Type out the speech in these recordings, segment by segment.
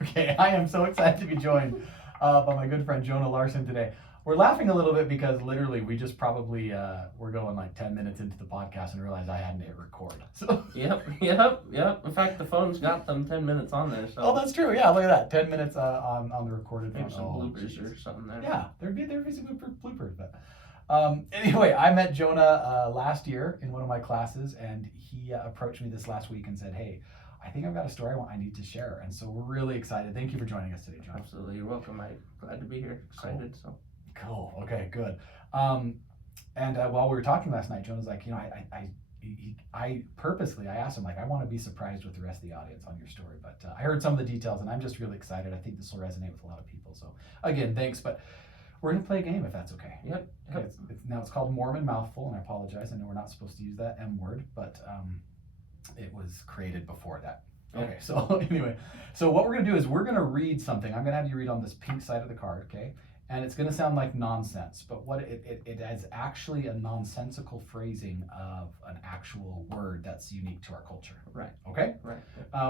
Okay, I am so excited to be joined by my good friend Jonah Larsen today. We're laughing a little bit because literally we just probably we're going like 10 minutes into the podcast and realized I hadn't hit record. So Yep. In fact, the phone's got them 10 minutes on there. So oh, that's true. Yeah, look at that. 10 minutes on the recorded maybe phone. some Oh, bloopers geez. or something there. Yeah, there'd be some bloopers. But anyway, I met Jonah last year in one of my classes, and he approached me this last week and said, "Hey, I think I've got a story I need to share." And so we're really excited. Thank you for joining us today, Jonah. Absolutely, you're welcome. I'm glad to be here. Excited. Cool. Okay, good. And while we were talking last night, Jonah's like, I purposely asked him, like, I want to be surprised with the rest of the audience on your story, but I heard some of the details and I'm just really excited. I think this will resonate with a lot of people. So again, thanks, but we're gonna play a game if that's okay. Yep. Okay. It's called Mormon Mouthful, and I apologize. I know we're not supposed to use that M word, but it was created before that. Okay, so anyway, so what we're gonna do is we're gonna read something. I'm gonna have you read on this pink side of the card, okay? And it's gonna sound like nonsense, but what it is actually a nonsensical phrasing of an actual word that's unique to our culture. Right. Okay? Right.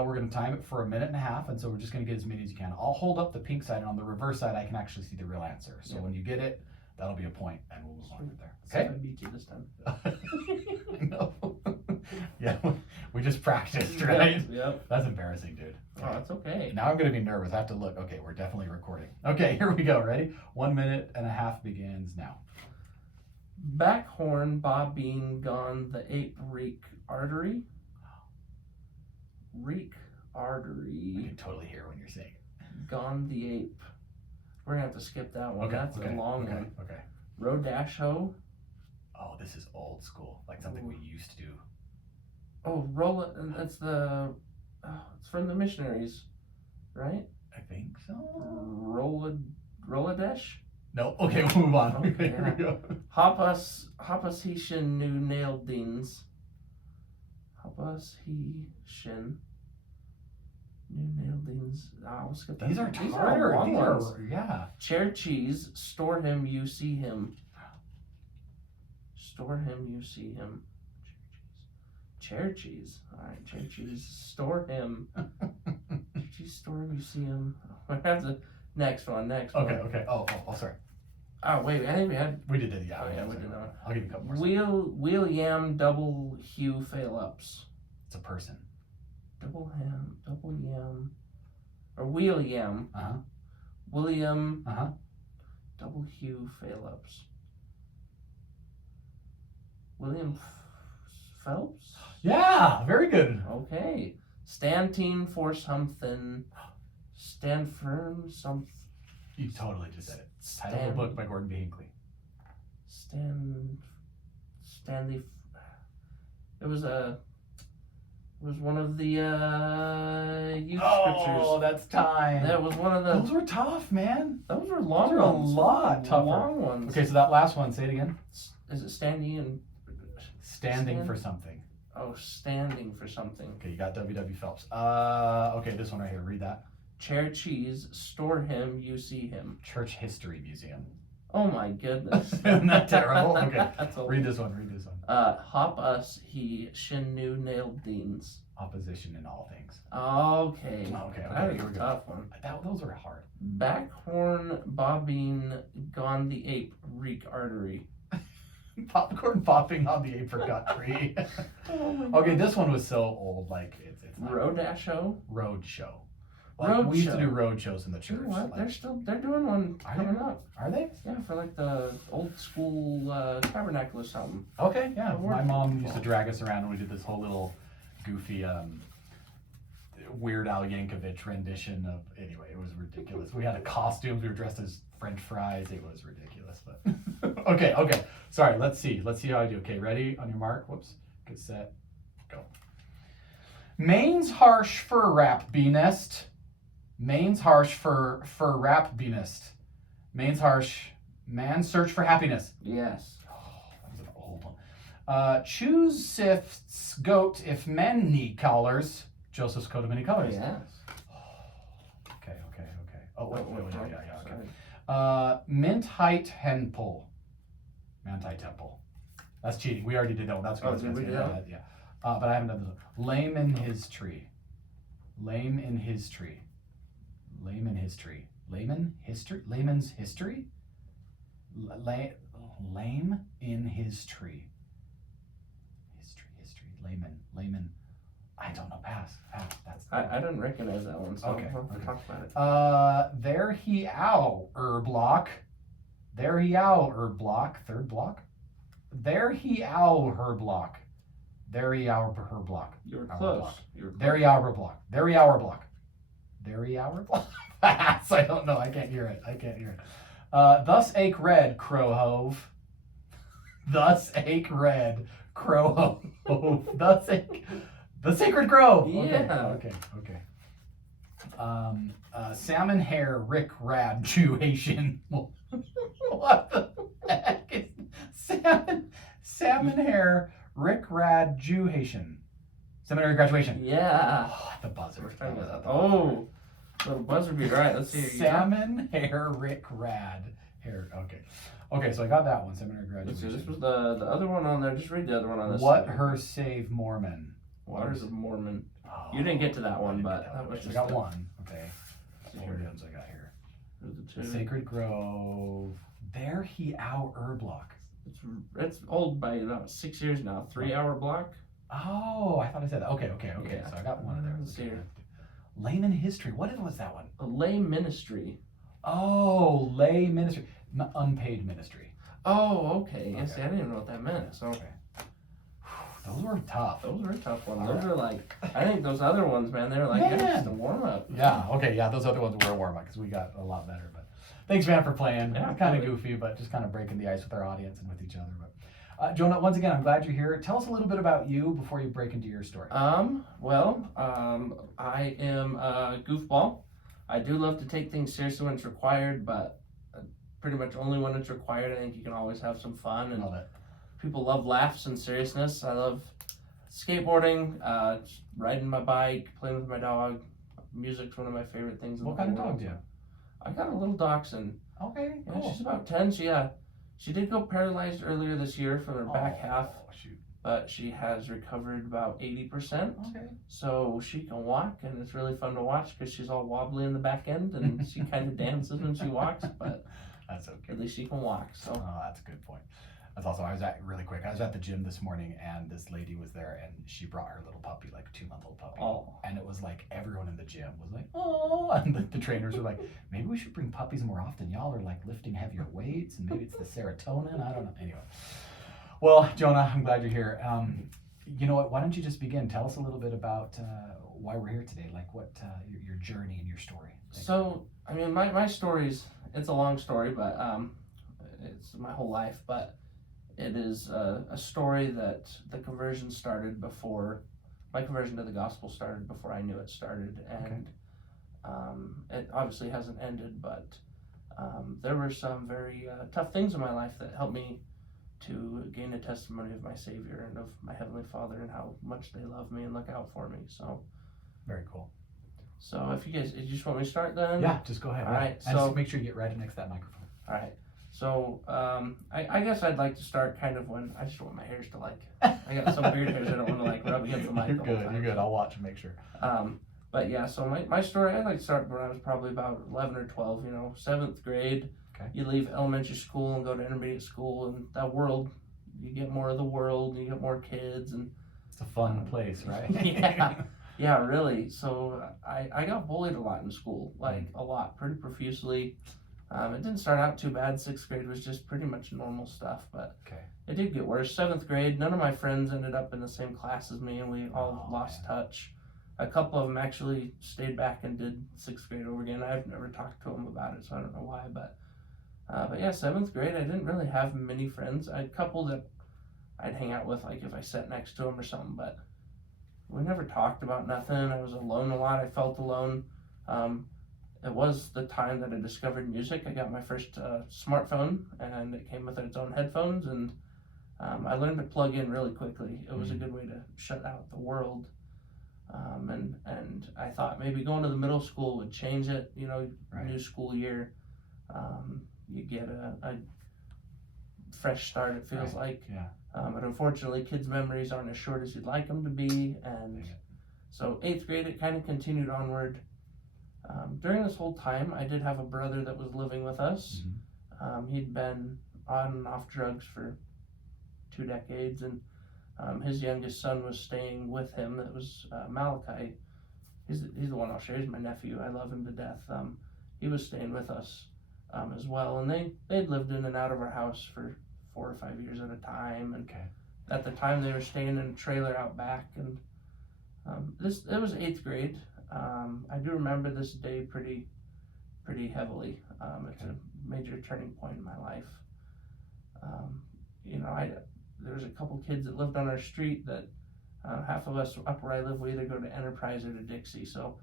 We're gonna time it for 1.5 minutes, and so we're just gonna get as many as you can. I'll hold up the pink side, and on the reverse side, I can actually see the real answer. So when you get it, that'll be a point, and we'll move on from there. Okay? I beat you this time. No. Yeah, we just practiced, right? Yep. That's embarrassing, dude. Oh, that's okay. Now I'm going to be nervous. I have to look. Okay, we're definitely recording. Okay, here we go. Ready? 1.5 minutes begins now. Backhorn bobbing gone the ape reek artery. Reek I artery can totally hear when you're saying it. gone the ape. We're gonna have to skip that one. That's a long one. Okay. Rodasho. Oh, this is old school. Like something we used to do. Oh, roll it. And that's the. Oh, it's from the missionaries, right? I think so. Roladesh. No. Okay, we'll move on. Okay, Here we go. Hopas Hishin nu naildings. Hopas Hishin nu naildings. I'll skip that. These are These harder. are long ones. Yeah. Chair cheese, store him, you see him. Store him, you see him. Chair cheese. Alright, chair cheese. Store him. Chair cheese, store him, you see him. I have the next one. Okay. Oh, sorry. Oh, wait, I think we had. We did it, yeah. Oh, yeah, we did that. I'll give you a couple more. William double Hugh fail ups. It's a person. Double yam. Or William. Uh-huh. William. Uh-huh. Double Hugh fail ups. William Phelps? Yeah, very good. Okay. Stand for something. Stand firm something. You totally just said it. Title of the book by Gordon B. Hinckley. Stanley. It was one of the youth scriptures. Oh, that's time. That was one of the. Those were tough, man. Those were long Those were ones. a lot tougher. Long ones. Okay, so that last one, say it again. Is it standing and Standing for something. Oh, standing for something. Okay, you got W.W. Phelps. Okay, this one right here. Read that. Chair cheese, store him, you see him. Church History Museum. Oh my goodness. Isn't that terrible? Okay, That's read this one. Hop us, he shin nu nailed deans. Opposition in all things. Okay. Okay, That was a tough one. Those were hard. Backhorn bobbing gone the ape reek artery. Popcorn popping on the apricot tree. Okay, this one was so old, like it's not Rodasho. road show. Like we used to do road shows in the church. You know what? Like, They're doing one coming up. Are they? Yeah, for like the old school tabernacle or something. Okay, yeah. My mom used to drag us around and we did this whole little goofy Weird Al Yankovic rendition of. Anyway, it was ridiculous. We had costumes. We were dressed as French fries. It was ridiculous, but okay. Sorry. Let's see how I do. Okay, ready? On your mark. Whoops. Get set. Go. Maine's harsh fur wrap bee nest. Maine's harsh fur wrap bee nest. Maine's harsh man search for happiness. Yes. Oh, that was an old one. Choose sifts goat if men need collars. Joseph's coat of many colors. Yes. Okay. Oh, wait, yeah, okay. Sorry. Mint height hen pull. Manti temple. That's cheating. We already did that one. That's good. Did we do that? Yeah. But I haven't done this one. Lame in his tree. Lame in his tree. Layman history. Layman history? Layman's history? Lame in his tree. History. Layman. I don't know. Pass. That's. I didn't recognize that one, so Okay, we'll have to okay. talk about it. There he ow, block. There he ow, block. Third block. There he ow, her block. There he ow, her block. You were Our close. block. You were close. There he ow, her block. There he ow, her block. There he ow, her block. Pass. I don't know. I can't hear it. Thus ache red, crow hove. Thus ache red, crow hove. Thus ache. The Sacred Grove. Yeah. Okay. Salmon hair, Rick Rad, Jew Haitian. What the heck is salmon hair, Rick Rad, Jew Haitian? Seminary graduation. Yeah. Oh, the buzzer. Oh, little buzzer beater. Right. Let's see. Salmon hair, Rick Rad hair. Okay. So I got that one. Seminary Let's graduation. see. This was the other one on there. Just read the other one on this. What her save Mormon? Waters of Mormon. Oh, You didn't get to that I one, didn't but get that was I just got the- one. Okay. Let's see What here. ones I got here? There's the two. Sacred Grove. There he ow block. It's old by about 6 years now. 3 hour block. Oh, I thought I said that. Okay. Yeah. So I got one of there. Let's see here. Layman history. What was that one? A lay ministry. Oh, lay ministry. Unpaid ministry. Oh, okay. Okay. See, I didn't even know what that meant. So Okay. Those were tough. those were tough ones. All Those right. are like, I think those other ones, man, they're like Man. just a warm up. Yeah. Okay. Yeah. Those other ones were a warm up because we got a lot better. But thanks, man, for playing. Yeah, Kind of absolutely. goofy, but just kind of breaking the ice with our audience and with each other. But Jonah, once again, I'm glad you're here. Tell us a little bit about you before you break into your story. I am a goofball. I do love to take things seriously when it's required, but pretty much only when it's required. I think you can always have some fun, and Love it. people love laughs and seriousness. I love skateboarding, riding my bike, playing with my dog. Music's one of my favorite things in What the kind of whole dog world. do you have? I got a little dachshund. Okay. Yeah, Cool. she's about 10. She did go paralyzed earlier this year from her back half, Shoot. but she has recovered about 80%. Okay. So she can walk, and it's really fun to watch because she's all wobbly in the back end, and she kind of dances when she walks, but That's so cute. at least she can walk. So Oh, that's a good point. That's awesome. I was at the gym this morning, and this lady was there, and she brought her little puppy, like 2-month-old puppy. Oh. And it was like everyone in the gym was like, oh, and the trainers were like, maybe we should bring puppies more often. Y'all are like lifting heavier weights, and maybe it's the serotonin. I don't know. Anyway, well, Jonah, I'm glad you're here. You know what? Why don't you just begin? Tell us a little bit about why we're here today, like what your journey and your story. So, I mean, my story's, it's a long story, but it's my whole life, but it is a story that the conversion started before, my conversion to the gospel started before I knew it started, and it obviously hasn't ended, but there were some very tough things in my life that helped me to gain a testimony of my Savior and of my Heavenly Father and how much they love me and look out for me. So Very cool. So if you guys, you just want me to start then? Yeah, just go ahead. All right, And so- just make sure you get right next to that microphone. All right. So I guess I'd like to start kind of when I just want my hairs to like. I got some beard hairs I don't want to like rub against the mic. You're the whole good. time. You're good. I'll watch and make sure. But yeah, so my story, I'd like to start when I was probably about 11 or 12, 7th grade. Okay. You leave elementary school and go to intermediate school, and that world, you get more of the world, and you get more kids, and It's a fun place, right? yeah, really. So I got bullied a lot in school, like a lot, pretty profusely. It didn't start out too bad. 6th grade was just pretty much normal stuff, but Okay. it did get worse. 7th grade, none of my friends ended up in the same class as me, and we all Oh, lost man. touch. A couple of them actually stayed back and did 6th grade over again. I've never talked to them about it, so I don't know why. But yeah, 7th grade, I didn't really have many friends. I had a couple that I'd hang out with, like if I sat next to them or something, but we never talked about nothing. I was alone a lot. I felt alone. It was the time that I discovered music. I got my first smartphone, and it came with its own headphones, and I learned to plug in really quickly. It was a good way to shut out the world. And I thought maybe going to the middle school would change it. Right. New school year, you get a fresh start, it feels like. Yeah. But unfortunately, kids' memories aren't as short as you'd like them to be. And Dang it. so 8th grade, it kind of continued onward. During this whole time, I did have a brother that was living with us. He'd been on and off drugs for 2 decades, and his youngest son was staying with him. It was Malachi. He's the one I'll share. He's my nephew. I love him to death. He was staying with us as well, and they'd lived in and out of our house for 4 or 5 years at a time. And at the time, they were staying in a trailer out back. And it was 8th grade. I do remember this day pretty heavily. It's a major turning point in my life. There was a couple kids that lived on our street that half of us up where I live, we either go to Enterprise or to Dixie. So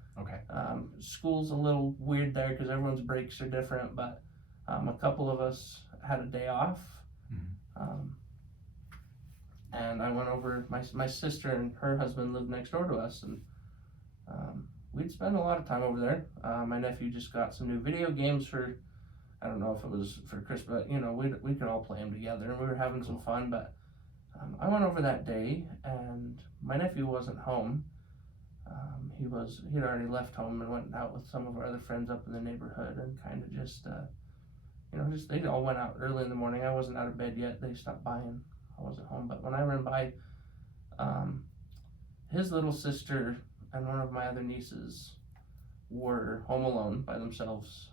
school's a little weird there because everyone's breaks are different, but a couple of us had a day off. And I went over, my sister and her husband lived next door to us, and we'd spend a lot of time over there. My nephew just got some new video games for, I don't know if it was for Christmas, but we could all play them together, and we were having some fun. But I went over that day, and my nephew wasn't home. He'd already left home and went out with some of our other friends up in the neighborhood, and kind of just they all went out early in the morning. I wasn't out of bed yet. They stopped by, and I wasn't home. But when I ran by, his little sister and one of my other nieces were home alone by themselves.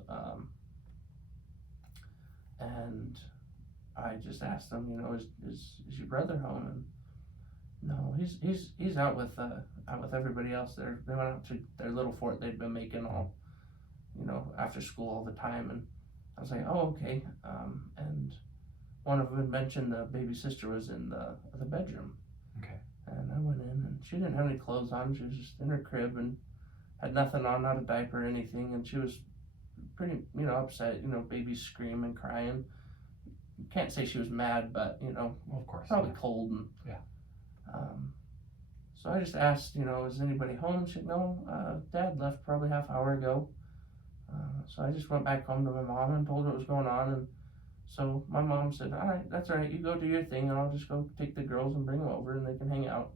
And I just asked them, is your brother home? And no, he's out with everybody else. They went out to their little fort they'd been making all, after school all the time. And I was like, oh, okay. And one of them had mentioned the baby sister was in the bedroom. And I went in, and she didn't have any clothes on. She was just in her crib and had nothing on, not a diaper or anything. And she was pretty, upset. Baby's screaming, crying. Can't say she was mad, but of course, probably cold. And so I just asked, is anybody home? She said, no, Dad left probably half hour ago. So I just went back home to my mom and told her what was going on. And so my mom said, all right, that's all right. You go do your thing, and I'll just go take the girls and bring them over, and they can hang out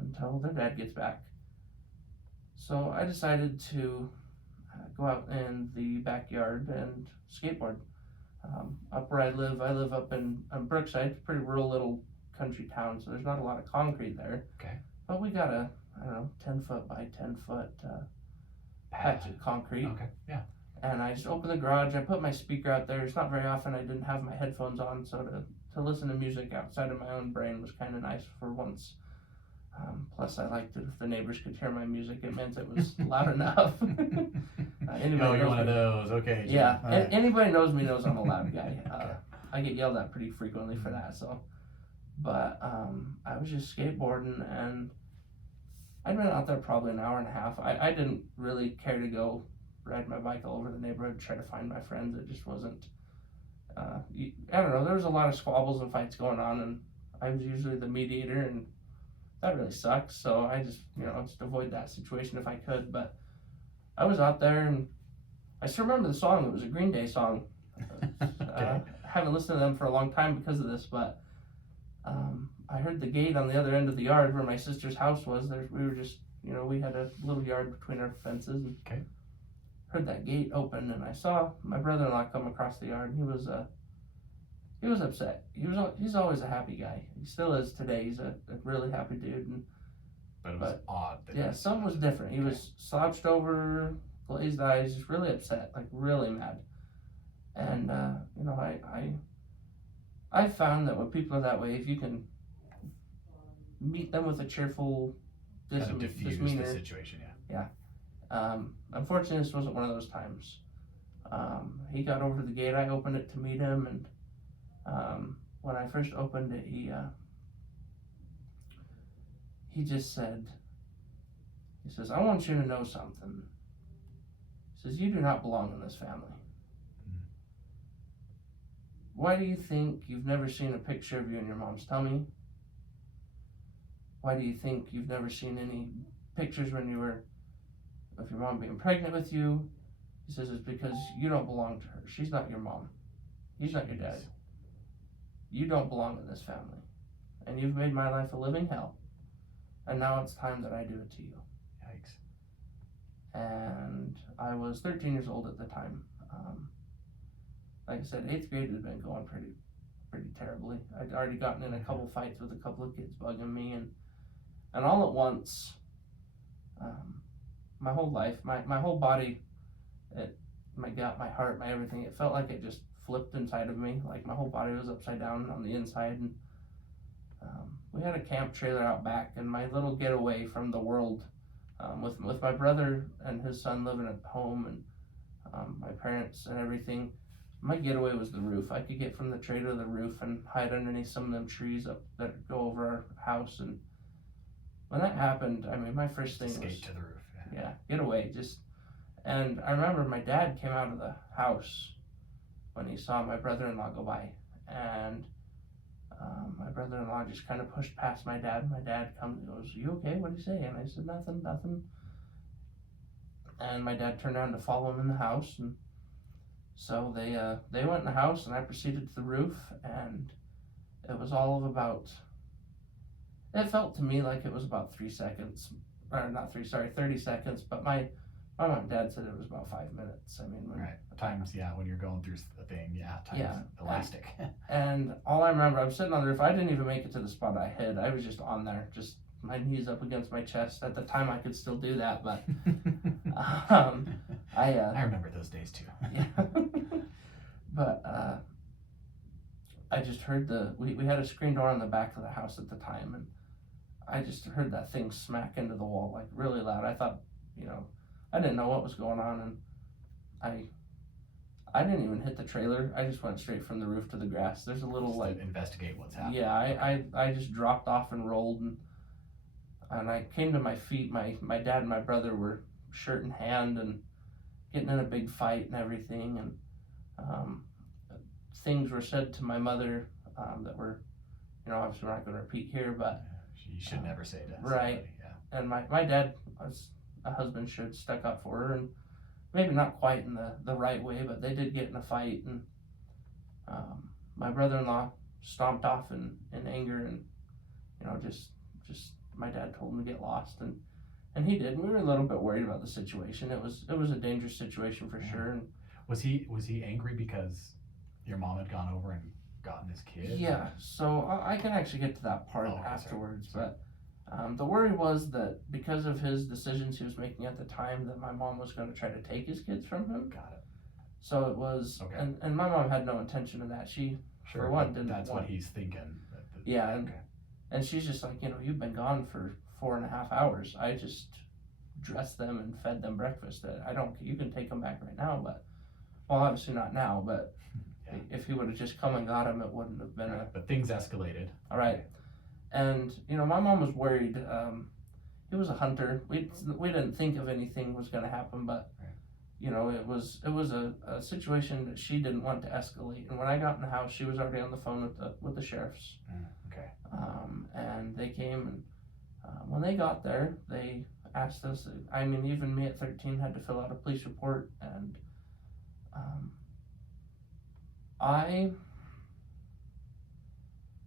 until their dad gets back. So I decided to go out in the backyard and skateboard. Up where I live up in Brookside. It's a pretty rural little country town, so there's not a lot of concrete there. But we got a, 10-foot by 10-foot patch of concrete. And I just opened the garage. I put my speaker out there. It's not very often I didn't have my headphones on, so to listen to music outside of my own brain was kind of nice for once. Plus, I liked it if the neighbors could hear my music. It meant it was loud enough. You're one of those. Okay. Yeah. Right. Anybody knows me knows I'm a loud guy. I get yelled at pretty frequently for that. So, but I was just skateboarding, and I'd been out there probably an hour and a half. I didn't really care to go ride my bike all over the neighborhood, try to find my friends. It just wasn't. I don't know. There was a lot of squabbles and fights going on, and I was usually the mediator, and that really sucks. So I just, just avoid that situation if I could. But I was out there, and I still remember the song. It was a Green Day song. I haven't listened to them for a long time because of this, but I heard the gate on the other end of the yard where my sister's house was. We were just, we had a little yard between our fences, and heard that gate open, and I saw my brother-in-law come across the yard, and he was upset. He's always a happy guy. He still is today. He's a really happy dude. But it was odd. Something was different. He was slouched over, glazed eyes, just really upset, like really mad. And I found that when people are that way, if you can meet them with a cheerful diffuse demeanor, the situation. Unfortunately, this wasn't one of those times. He got over to the gate. I opened it to meet him, and when I first opened it, he just said, I want you to know something. He says, you do not belong in this family. Why do you think you've never seen a picture of you and your mom's tummy? Why do you think you've never seen any pictures when you were of your mom being pregnant with you? He says, it's because you don't belong to her. She's not your mom. He's not your dad. You don't belong in this family. And you've made my life a living hell. And now it's time that I do it to you. Yikes. And and I was 13 years old at the time. Like I said, 8th grade had been going pretty terribly. I'd already gotten in a couple fights with a couple of kids bugging me, and all at once, my whole life, my whole body, my gut, my heart, my everything, it felt like it just flipped inside of me. Like my whole body was upside down on the inside. And we had a camp trailer out back, and my little getaway from the world, with my brother and his son living at home, and my parents and everything. My getaway was the roof. I could get from the trailer to the roof and hide underneath some of them trees up that go over our house. And when that happened, I mean, my first thing Escape was to the roof. yeah, get away. And I remember my dad came out of the house when he saw my brother-in-law go by, and my brother-in-law just kind of pushed past my dad. My dad comes and goes, "You okay? What do you say?" And I said, "Nothing." And my dad turned around to follow him in the house, and so they went in the house, and I proceeded to the roof, and it was all of about. It felt to me like it was about 3 seconds, or not 30 seconds. But my mom and dad said it was about 5 minutes. I mean, Right. Times, when you're going through a thing, times elastic. And all I remember, I was sitting on the roof. I didn't even make it to the spot I hid. I was just on there, just my knees up against my chest. At the time, I could still do that, but I remember those days too. yeah. But I just heard we had a screen door on the back of the house at the time, and I just heard that thing smack into the wall like really loud. I thought, I didn't know what was going on, and I didn't even hit the trailer. I just went straight from the roof to the grass. There's a little Just to investigate what's happening. Yeah, I just dropped off and rolled, and I came to my feet. My dad and my brother were shirt in hand and getting in a big fight and everything, and things were said to my mother that were, obviously we're not going to repeat here, but You should never say that. Right. Yeah. And my dad, as a husband should, stuck up for her, and maybe not quite in the right way, but they did get in a fight, and my brother-in-law stomped off in anger, and just my dad told him to get lost, and he did. We were a little bit worried about the situation. It was a dangerous situation for sure. And was he angry because your mom had gone over and gotten his kid? yeah, so I can actually get to that part afterwards, but the worry was that because of his decisions he was making at the time, that my mom was going to try to take his kids from him. Got it. So it was, Okay. and my mom had no intention of that. She, for one, didn't That's want. what he's thinking. Yeah, Okay. and she's just like, you've been gone for 4.5 hours. I just dressed them and fed them breakfast. You can take them back right now, but, well, obviously not now, but Yeah. if he would have just come and got him, it wouldn't have been But things escalated. all right. And my mom was worried. He was a hunter. We didn't think of anything was going to happen, but it was a situation that she didn't want to escalate. And when I got in the house, she was already on the phone with the sheriffs. Okay. And they came, and when they got there, they asked us. I mean, even me at 13 had to fill out a police report, and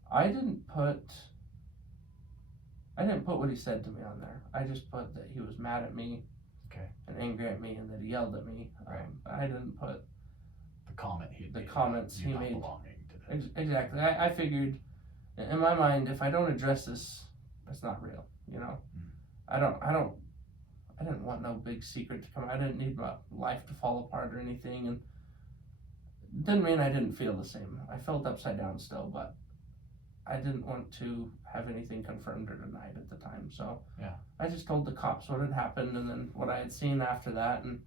I didn't put what he said to me on there. I just put that he was mad at me, Okay. and angry at me, and that he yelled at me. Right. I didn't put The comment he the made comments about you he not made. belonging to the Exactly. I figured, in my mind, if I don't address this, it's not real. I didn't want no big secret to come. I didn't need my life to fall apart or anything, and it didn't mean I didn't feel the same. I felt upside down still, but I didn't want to have anything confirmed or denied at the time. So Yeah. I just told the cops what had happened and then what I had seen after that, and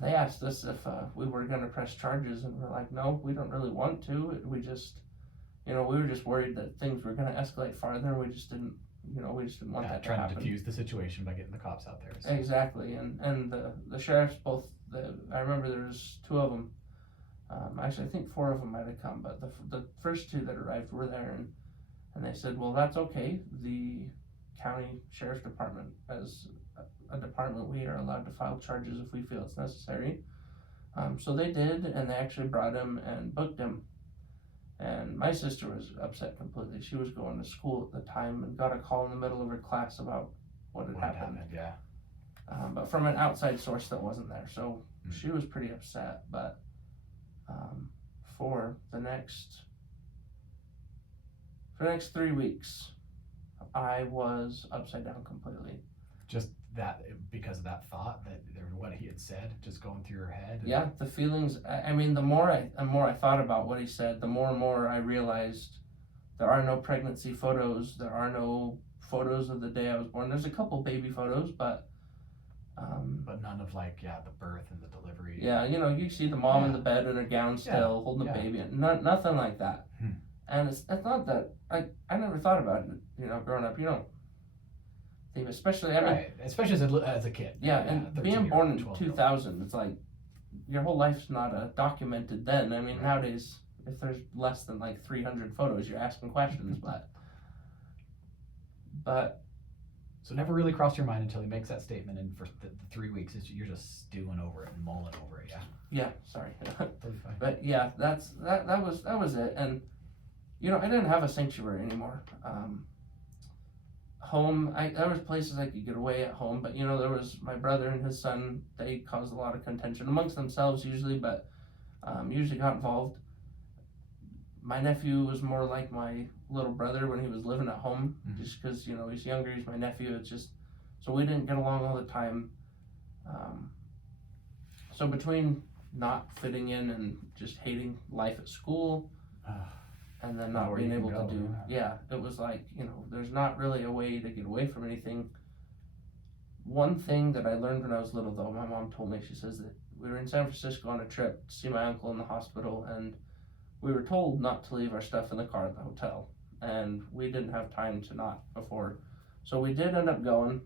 they asked us if we were going to press charges, and we're like, no, we don't really want to. We just, we were just worried that things were going to escalate farther. We just didn't want that to trying happen. to diffuse the situation by getting the cops out there. So. Exactly, and the sheriffs both. I remember there was 2 of them. Actually, I think 4 of them might have come, but the first 2 that arrived were there, and they said, well, that's okay. The county sheriff's department, as a department, we are allowed to file charges if we feel it's necessary. So they did, and they actually brought him and booked him. And my sister was upset completely. She was going to school at the time and got a call in the middle of her class about what had happened. Yeah. but from an outside source that wasn't there. So Mm. she was pretty upset. But for the next 3 weeks, I was upside down completely. Just that, because of that thought, that what he had said, just going through your head. Yeah, the feelings. I mean, the more I thought about what he said, the more and more I realized there are no pregnancy photos. There are no photos of the day I was born. There's a couple baby photos, but none of like the birth and the delivery. yeah, you see the mom in the bed in her gown still holding the baby, and nothing like that. And it's not that I never thought about it. Growing up, especially especially as a kid. Yeah, and being born in 2000, it's like your whole life's not documented then. I mean, nowadays, if there's less than like 300 photos, you're asking questions, but so never really crossed your mind until he makes that statement, and for the 3 weeks, you're just stewing over it and mulling over it. Yeah, sorry. Totally fine. But yeah, that was it. And I didn't have a sanctuary anymore. Home, there was places I could get away at home, but there was my brother and his son. They caused a lot of contention amongst themselves usually, but usually got involved. My nephew was more like my little brother when he was living at home, just because he's younger, he's my nephew. It's just, so we didn't get along all the time. So between not fitting in and just hating life at school, and then not being able to do, it was like, there's not really a way to get away from anything. One thing that I learned when I was little, though, my mom told me, she says that we were in San Francisco on a trip to see my uncle in the hospital, and we were told not to leave our stuff in the car at the hotel, and we didn't have time to not before. So we did end up going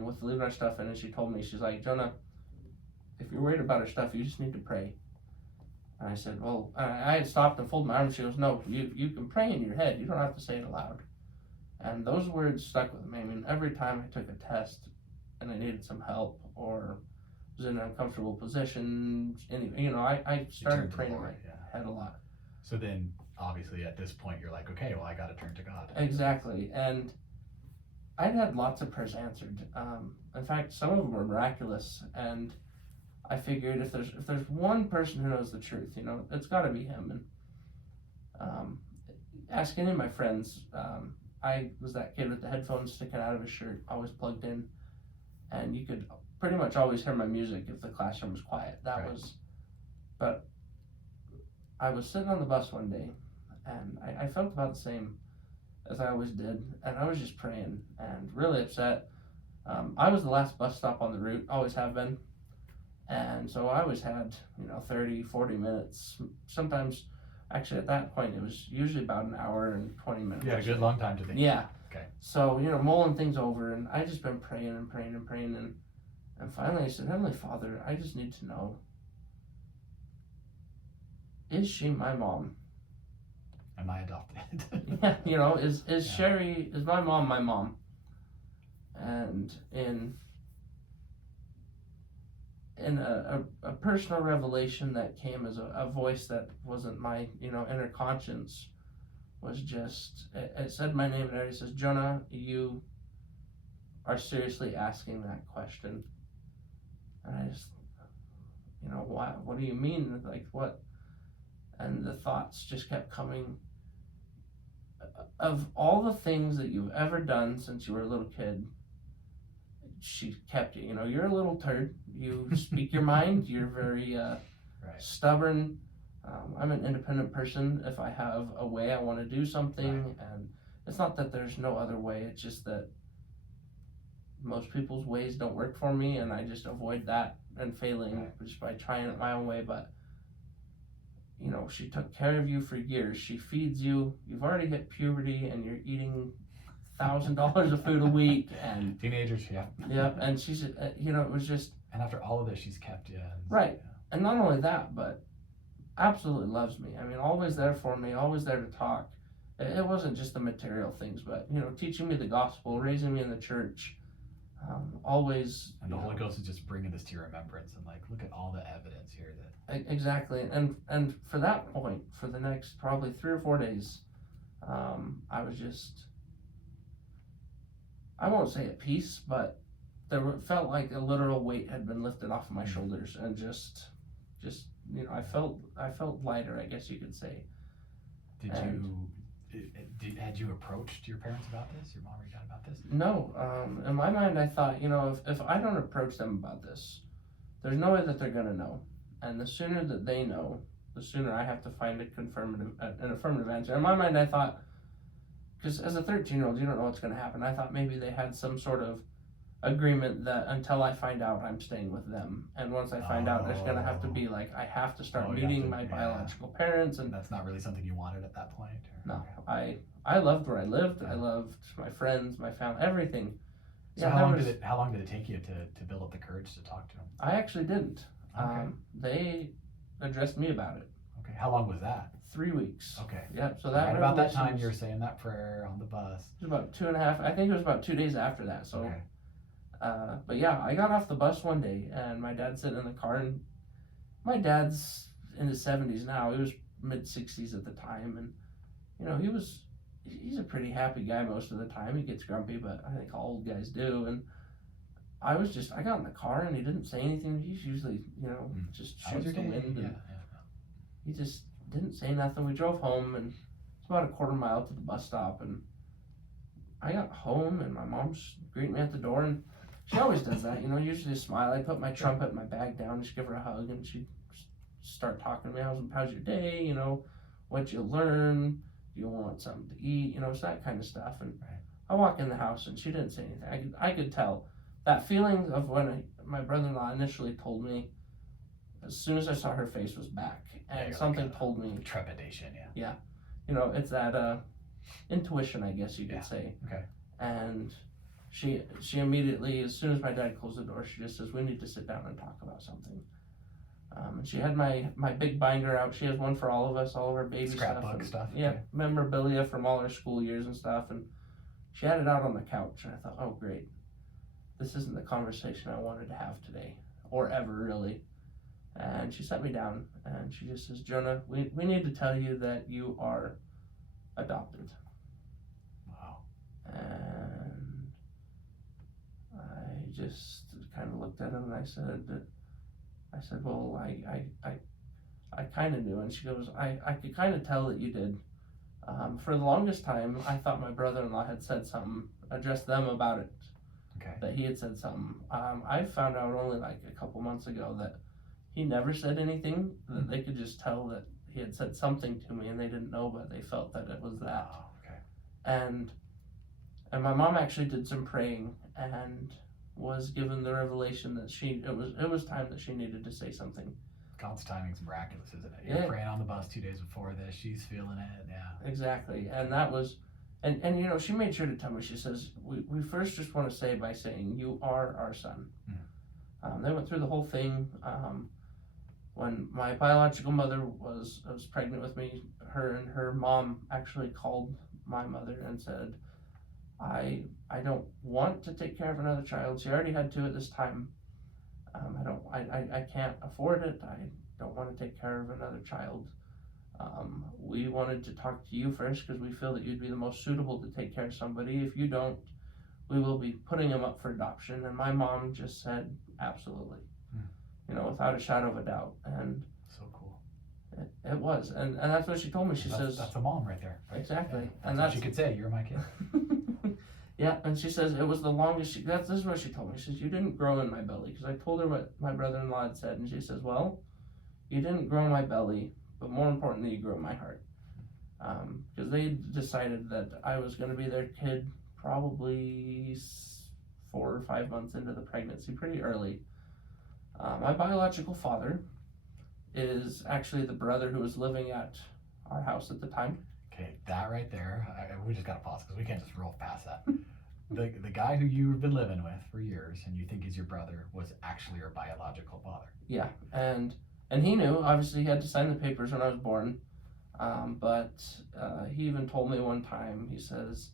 with leaving our stuff in, and she told me, she's like, Jonah, if you're worried about our stuff, you just need to pray. And I said, well, I had stopped and folded my arms. She goes, no, you can pray in your head. You don't have to say it aloud. And those words stuck with me. I mean, every time I took a test and I needed some help or was in an uncomfortable position, I started praying in my head a lot. So then, obviously, at this point, you're like, okay, well, I got to turn to God. Exactly. And I'd had lots of prayers answered. In fact, some of them were miraculous. And I figured if there's one person who knows the truth, it's got to be him. And ask any of my friends. I was that kid with the headphones sticking out of his shirt, always plugged in, and you could pretty much always hear my music if the classroom was quiet. But I was sitting on the bus one day, and I felt about the same as I always did, and I was just praying and really upset. I was the last bus stop on the route, always have been. And so I always had, 30, 40 minutes. Sometimes, actually at that point, it was usually about an hour and 20 minutes. Yeah, a good long time to think. Yeah. Okay. So, mulling things over, and I just been praying and praying and praying. And finally I said, Heavenly Father, I just need to know, is she my mom? Am I adopted? Yeah, is Sherry, is my mom my mom? And in a personal revelation that came as a voice that wasn't my inner conscience, was just, it said my name there. It says, Jonah, you are seriously asking that question. And I just, why, what do you mean? Like, what? And the thoughts just kept coming. Of all the things that you've ever done since you were a little kid, she kept you. You're a little turd. You speak your mind. You're very stubborn. I'm an independent person. If I have a way I want to do something, and it's not that there's no other way. It's just that most people's ways don't work for me, and I just avoid that and failing just by trying it my own way. But she took care of you for years. She feeds you. You've already hit puberty, and you're eating $1,000 of food a week, and teenagers, and she's it was just, and after all of this, she's kept you, and not only that, but absolutely loves me. I mean, always there for me, always there to talk. It wasn't just the material things, but teaching me the gospel, raising me in the church, always. And the Holy Ghost is just bringing this to your remembrance, and like, look at all the evidence here that exactly. And for that point, for the next probably 3 or 4 days, I was just, I won't say at peace, but felt like a literal weight had been lifted off of my shoulders, and just I felt lighter, I guess you could say. Had you approached your parents about this, your mom or your dad about this? No, in my mind I thought, if I don't approach them about this, there's no way that they're gonna know, and the sooner that they know, the sooner I have to find an affirmative answer. In my mind I thought, because as a 13-year-old you don't know what's gonna happen, I thought maybe they had some sort of agreement that until I find out, I'm staying with them, and once I find out, there's gonna have to be like, I have to start meeting my biological parents, and that's not really something you wanted at that point? No, I loved where I lived. I loved my friends, my family, everything. So how long did it take you to build up the courage to talk to them? I actually didn't. Okay. They addressed me about it. Okay, how long was that? 3 weeks. Okay. Yep. So that right about that time you were saying that prayer on the bus. It was about 2.5. I think it was about 2 days after that. So. Okay. But yeah, I got off the bus one day, and my dad's sitting in the car, and my dad's in his 70s now. He was mid-60s at the time, and he's a pretty happy guy most of the time. He gets grumpy, but I think all old guys do. And I got in the car, and he didn't say anything. He's usually, just shoots the wind. And he just didn't say nothing. We drove home, and it's about a quarter mile to the bus stop, and I got home, and my mom's greeting me at the door, and she always does that, usually smile. I put my trumpet and my bag down, and she'd give her a hug, and she'd start talking to me. How's your day? What'd you learn? Do you want something to eat? It's that kind of stuff. And I walk in the house, and she didn't say anything. I could tell that feeling of when my brother-in-law initially told me. As soon as I saw her face was back, and something told me trepidation. Yeah, it's that intuition, I guess you could say. Okay. And she immediately, as soon as my dad closed the door, she just says, we need to sit down and talk about something. And she had my big binder out. She has one for all of us, all of our baby scrapbook stuff. Yeah, okay. Memorabilia from all our school years and stuff. And she had it out on the couch, and I thought, oh great, this isn't the conversation I wanted to have today, or ever really. And she sat me down, and she just says, Jonah, we need to tell you that you are adopted. Wow. And I just kind of looked at him, and I said, well, I kind of knew. And she goes, I could kind of tell that you did. For the longest time, I thought my brother-in-law had said something, addressed them about it. Okay. That he had said something. I found out only like a couple months ago that he never said anything, that they could just tell that he had said something to me, and they didn't know, but they felt that it was that. Oh, okay. And my mom actually did some praying, and was given the revelation that it was time that she needed to say something. God's timing's miraculous, isn't it? You're praying on the bus 2 days before this. She's feeling it. Yeah. Exactly, and that was, and she made sure to tell me. She says, we first just want to say by saying you are our son. Mm. They went through the whole thing. When my biological mother was pregnant with me, her and her mom actually called my mother and said, I don't want to take care of another child. She already had 2 at this time. I can't afford it. I don't want to take care of another child. We wanted to talk to you first because we feel that you'd be the most suitable to take care of somebody. If you don't, we will be putting him up for adoption. And my mom just said, absolutely, without a shadow of a doubt. And so cool. It was, and that's what she told me. She says, that's a mom right there. Right? Exactly. Yeah, that's what she could say, you're my kid. Yeah, and she says it was the longest. This is what she told me. She says, you didn't grow in my belly, because I told her what my brother-in-law had said, and she says, well, you didn't grow my belly, but more importantly, you grew my heart. Because they decided that I was going to be their kid probably 4 or 5 months into the pregnancy, pretty early. My biological father is actually the brother who was living at our house at the time. Okay, that right there, we just got to pause because we can't just roll past that. The guy who you've been living with for years and you think is your brother was actually your biological father. Yeah, and he knew. Obviously, he had to sign the papers when I was born. But he even told me one time, he says,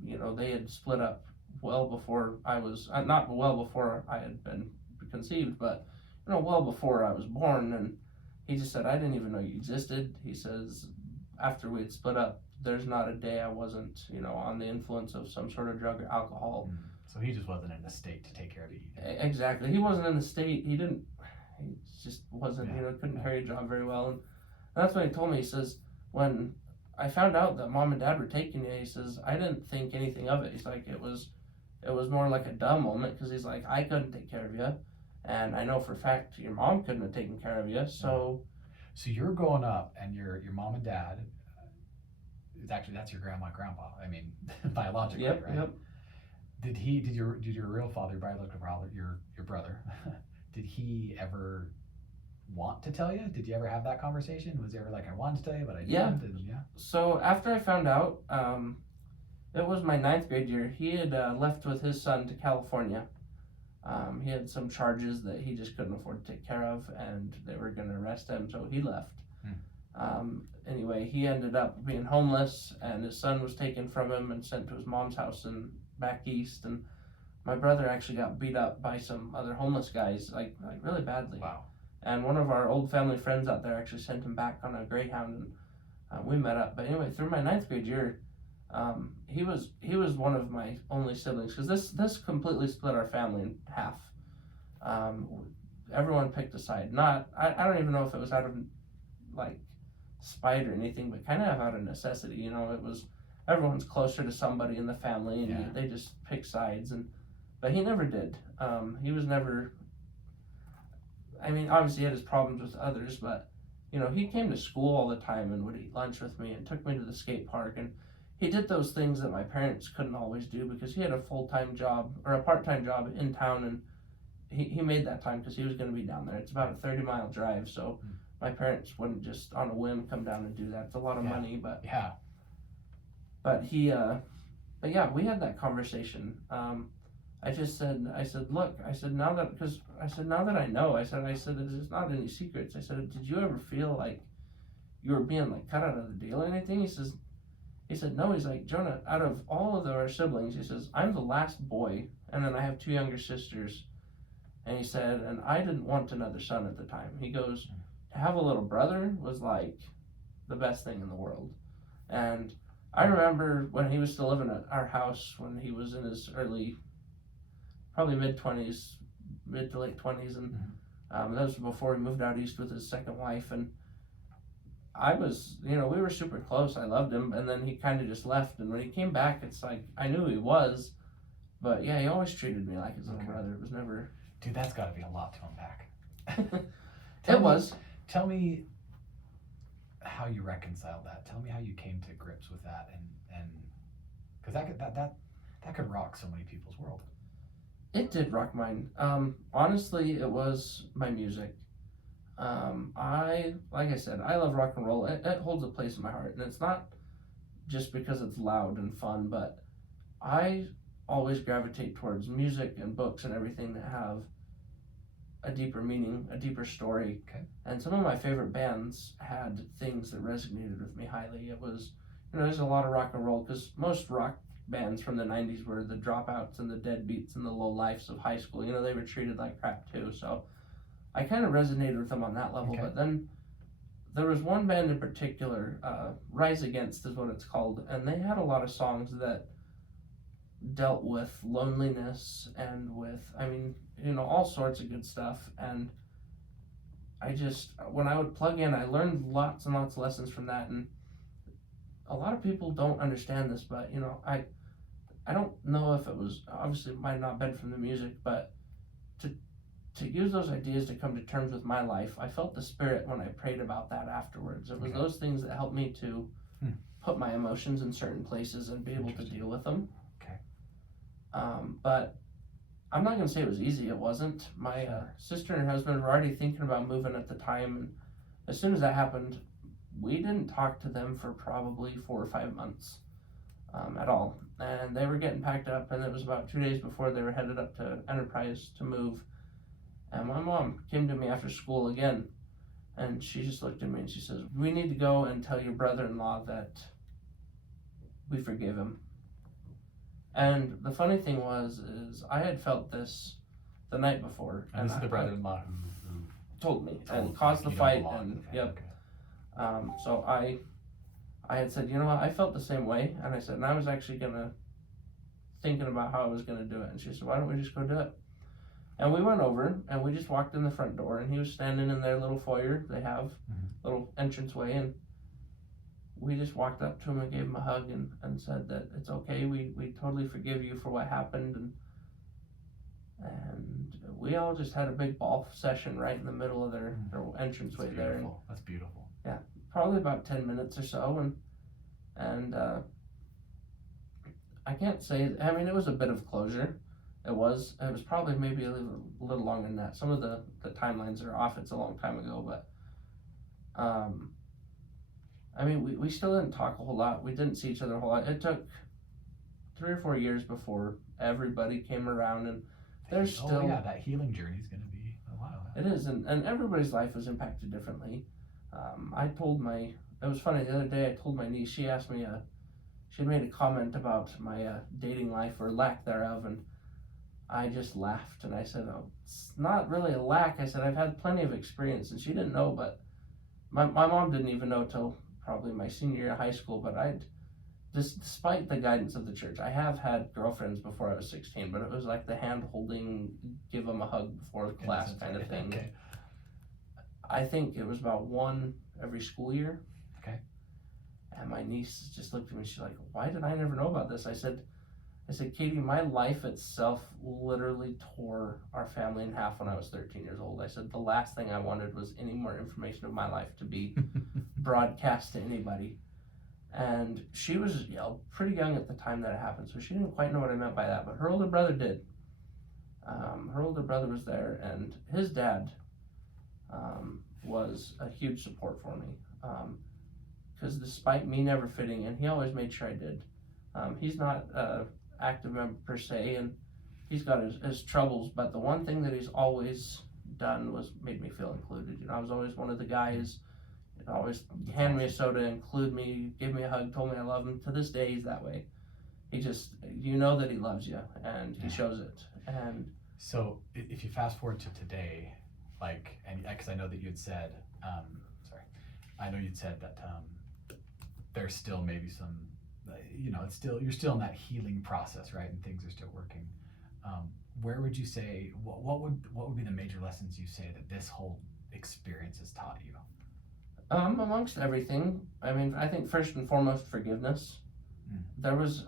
they had split up well before I was, not well before I had been conceived, but, well before I was born. And he just said, I didn't even know you existed. He says, after we had split up, there's not a day I wasn't, on the influence of some sort of drug or alcohol. So he just wasn't in the state to take care of you. Exactly. He wasn't in the state. He just wasn't, Yeah. couldn't carry a job very well. And that's what he told me. He says, when I found out that mom and dad were taking you, he says, I didn't think anything of it. He's like, it was more like a dumb moment, because he's like, I couldn't take care of you. And I know for a fact your mom couldn't have taken care of you. So you're growing up, and your mom and dad, that's your grandma and grandpa. I mean, biologically, yep, right? Yep. Did your real father, your biological father, your brother, did he ever want to tell you? Did you ever have that conversation? Was he ever like, I wanted to tell you, but I didn't? Yeah. And, yeah. So after I found out, it was my 9th grade year. He had left with his son to California. He had some charges that he just couldn't afford to take care of, and they were going to arrest him, so he left. Anyway, he ended up being homeless, and his son was taken from him and sent to his mom's house in back east. And my brother actually got beat up by some other homeless guys, like really badly. Wow. And one of our old family friends out there actually sent him back on a Greyhound, and we met up. But anyway, through my 9th grade year, he was one of my only siblings, because this completely split our family in half. Everyone picked a side. I don't even know if it was out of like spite or anything, but kind of out of necessity. It was, everyone's closer to somebody in the family, and they just pick sides. But he never did. He was never. I mean, obviously he had his problems with others, but he came to school all the time and would eat lunch with me and took me to the skate park, and he did those things that my parents couldn't always do, because he had a full-time job or a part-time job in town, and he made that time because he was going to be down there. It's about a 30-mile drive, so my parents wouldn't just on a whim come down and do that. It's a lot of money, but yeah. But we had that conversation. I said, look, now that I know, I said, it's not any secrets. I said, did you ever feel like you were being like cut out of the deal or anything? He said, no. He's like, Jonah, out of all of our siblings, he says, I'm the last boy, and then I have 2 younger sisters. And he said, and I didn't want another son at the time. He goes, to have a little brother was like the best thing in the world. And I remember when he was still living at our house, when he was in his early, probably mid to late 20s, and that was before he moved out east with his second wife. And I was, we were super close. I loved him, and then he kind of just left. And when he came back, it's like I knew he was, but yeah, he always treated me like his little brother. It was never. Dude, that's got to be a lot to unpack. Tell me how you reconciled that. Tell me how you came to grips with that, and because that could rock so many people's world. It did rock mine. Honestly, it was my music. Like I said, I love rock and roll. It holds a place in my heart, and it's not just because it's loud and fun, but I always gravitate towards music and books and everything that have a deeper meaning, a deeper story. Okay. And some of my favorite bands had things that resonated with me highly. It was, there's a lot of rock and roll, because most rock bands from the 90s were the dropouts and the deadbeats and the low lifes of high school. They were treated like crap too. So I kind of resonated with them on that level. Okay. But then there was one band in particular, Rise Against is what it's called, and they had a lot of songs that dealt with loneliness and with, all sorts of good stuff. And when I would plug in, I learned lots and lots of lessons from that. And a lot of people don't understand this, but I don't know if it was, obviously it might not have been from the music, but to use those ideas to come to terms with my life, I felt the Spirit when I prayed about that afterwards. It was those things that helped me to put my emotions in certain places and be able to deal with them. Okay. But I'm not going to say it was easy. It wasn't. My sister and her husband were already thinking about moving at the time, and as soon as that happened, we didn't talk to them for probably 4 or 5 months at all. And they were getting packed up, and it was about 2 days before they were headed up to Enterprise to move. And my mom came to me after school again, and she just looked at me and she says, we need to go and tell your brother-in-law that we forgive him. And the funny thing is I had felt this the night before. And this is the brother-in-law who told me and caused the fight. And yep. Okay. So I had said, I felt the same way, and I said, and I was actually gonna thinking about how I was going to do it. And she said, why don't we just go do it? And we went over and we just walked in the front door, and he was standing in their little foyer. They have little entranceway, and we just walked up to him and gave him a hug and said that it's okay. We totally forgive you for what happened. And we all just had a big ball session right in the middle of their entranceway there. And That's beautiful. yeah, probably about 10 minutes or so. And I can't say, I mean, it was a bit of closure. It was probably maybe a little longer than that. Some of the timelines are off. It's a long time ago, but I mean, we still didn't talk a whole lot. We didn't see each other a whole lot. It took 3 or 4 years before everybody came around, and there's still... Oh yeah, that healing journey is going to be a while. It is, and everybody's life was impacted differently. It was funny, the other day I told my niece, she asked me, she made a comment about my dating life, or lack thereof, and I just laughed, and I said, oh, it's not really a lack. I said, I've had plenty of experience, and she didn't know, but my mom didn't even know till probably my senior year of high school, but despite the guidance of the church, I have had girlfriends before I was 16, but it was like the hand holding, give them a hug before class kind of thing. Okay. I think it was about one every school year. Okay. And my niece just looked at me, she's like, why did I never know about this? I said, Katie, my life itself literally tore our family in half when I was 13 years old. I said, the last thing I wanted was any more information of my life to be broadcast to anybody. And she was pretty young at the time that it happened, so she didn't quite know what I meant by that, but her older brother did. Her older brother was there, and his dad was a huge support for me. Because despite me never fitting in, he always made sure I did. He's not an active member per se, and he's got his troubles, but the one thing that he's always done was made me feel included. I was always one of the guys. He'd always hand me a soda, include me, give me a hug, told me I love him. To this day, he's that way. He just, that he loves you, and he shows it. And so if you fast forward to today, and because I know that you had said, I know you'd said that there's still maybe some, it's still, you're still in that healing process, right? And things are still working. Where would you say, what would be the major lessons you say that this whole experience has taught you? Amongst everything, I mean, I think first and foremost, forgiveness. There was,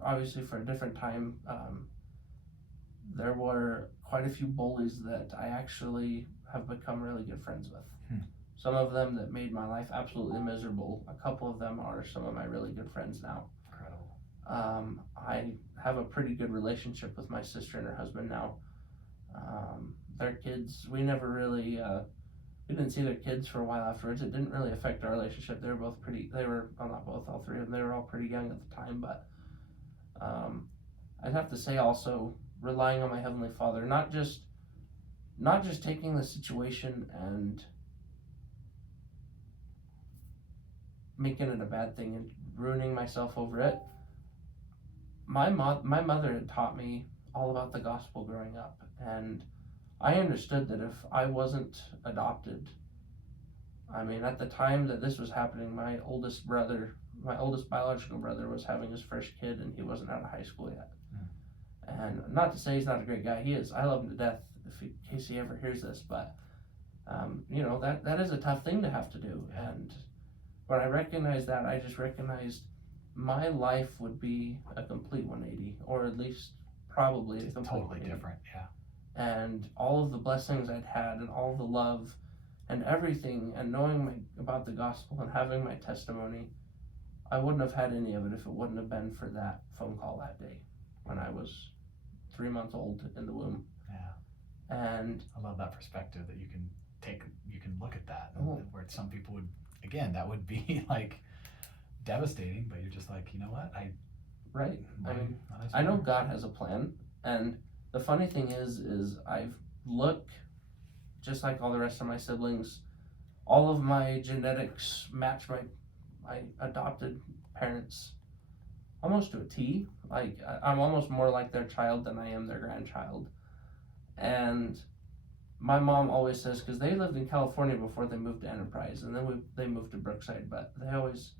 obviously for a different time, there were quite a few bullies that I actually have become really good friends with. Some of them that made my life absolutely miserable. A couple of them are some of my really good friends now. Incredible. I have a pretty good relationship with my sister and her husband now. Their kids, we never really, we didn't see their kids for a while afterwards. It didn't really affect our relationship. They were both not both, all three of them, they were all pretty young at the time, but I'd have to say also, relying on my Heavenly Father, not just taking the situation and making it a bad thing and ruining myself over it. My mother had taught me all about the gospel growing up, and I understood that if I wasn't adopted, I mean, at the time that this was happening, my oldest biological brother was having his first kid, and he wasn't out of high school yet. And not to say he's not a great guy, he is. I love him to death, in case he ever hears this, but that is a tough thing to have to do. And when I recognized that, I just recognized my life would be a complete 180, or at least probably a complete totally 180. Different, yeah. And all of the blessings I'd had, and all the love, and everything, and knowing about the gospel and having my testimony, I wouldn't have had any of it if it wouldn't have been for that phone call that day when I was 3 months old in the womb. Yeah. And I love that perspective that you can look at that, where some people would, again, that would be like devastating, but you're just like, you know what, right. I mean, I know God has a plan, and the funny thing is I've looked just like all the rest of my siblings. All of my genetics match my adopted parents almost to a T. Like, I'm almost more like their child than I am their grandchild. And my mom always says, because they lived in California before they moved to Enterprise, and then they moved to Brookside, but they always,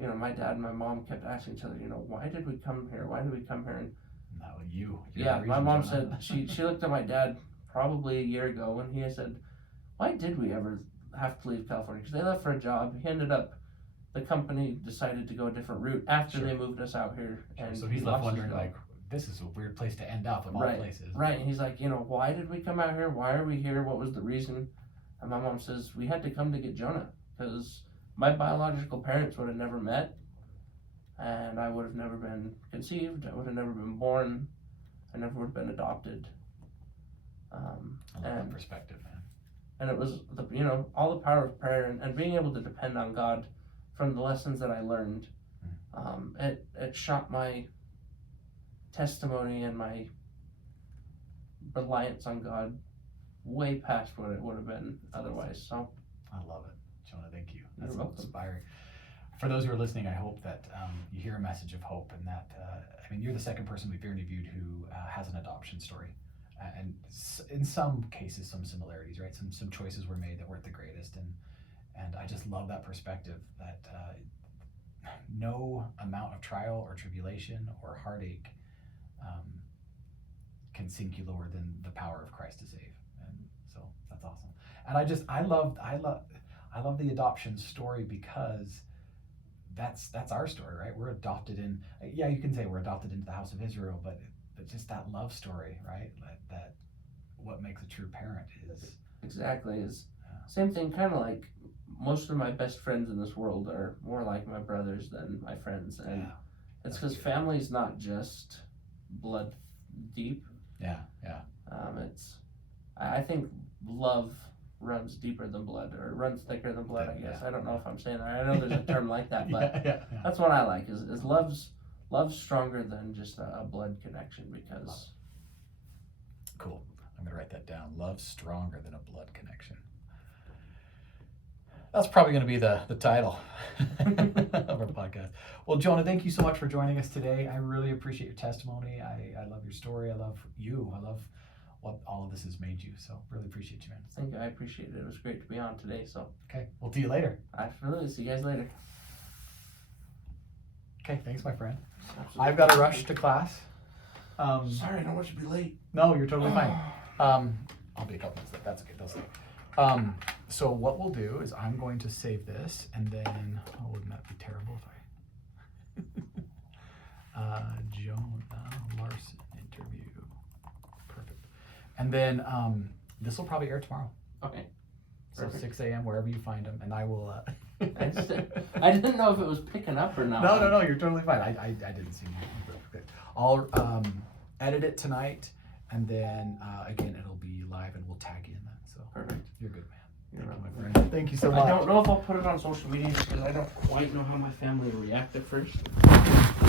you know, my dad and my mom kept asking each other, you know, why did we come here? Why did we come here? And No, you're yeah, the my reason, mom Jonah. said she looked at my dad probably a year ago, and he said, why did we ever have to leave California? Because they left for a job. He ended up, the company decided to go a different route after Sure. they moved us out here. And So he he's left lost his wondering, job. like, this is a weird place to end up of all places. Right, and he's like, you know, why did we come out here? Why are we here? What was the reason? And my mom says, we had to come to get Jonah, because my biological parents would have never met, and I would have never been conceived, I would have never been born, I never would have been adopted. I love that perspective, man. And it was, you know, all the power of prayer and being able to depend on God from the lessons that I learned. It shot my testimony and my reliance on God way past what it would have been otherwise. So I love it. Jonah, thank you. That's You're welcome. inspiring. For those who are listening, I hope that you hear a message of hope, and that, I mean, you're the second person we've interviewed who has an adoption story. And in some cases, some similarities, right? Some choices were made that weren't the greatest. And I just love that perspective that no amount of trial or tribulation or heartache can sink you lower than the power of Christ to save. And so that's awesome. And I love the adoption story, because that's our story, right? We're adopted in, yeah, you can say we're adopted into the house of Israel, but just that love story, right? That what makes a true parent is exactly is same thing. Kind of like most of my best friends in this world are more like my brothers than my friends, and it's because family's not just blood deep. I think love runs deeper than blood, or runs thicker than blood, I guess. I don't know if I'm saying that. I know there's a term like that, but that's what I like, is love's stronger than just a blood connection, because... Cool. I'm going to write that down. Love's stronger than a blood connection. That's probably going to be the title of our podcast. Well, Jonah, thank you so much for joining us today. I really appreciate your testimony. I love your story. I love you. I love what all of this has made you. So really appreciate you, man. Thank you. I appreciate it. It was great to be on today. So okay, we'll see you later. Absolutely. See you guys later. Okay, thanks, my friend. Absolutely. I've got to rush to class. Sorry, I don't want you to be late. No, you're totally fine. I'll be a couple minutes late. That's okay. That's okay. So what we'll do is I'm going to save this, and then, wouldn't that be terrible if I... Jonah Larsen interview. Perfect. And then this will probably air tomorrow. Okay. So Perfect. 6 a.m. wherever you find them, and I will... I didn't know if it was picking up or not. No, you're totally fine. I didn't see you. Okay. I'll edit it tonight, and then again, it'll be live, and we'll tag you in that. So Perfect. You're good, man. You're Thank you, welcome. my friend. Thank you so much. I don't know if I'll put it on social media because I don't quite know how my family will react at first.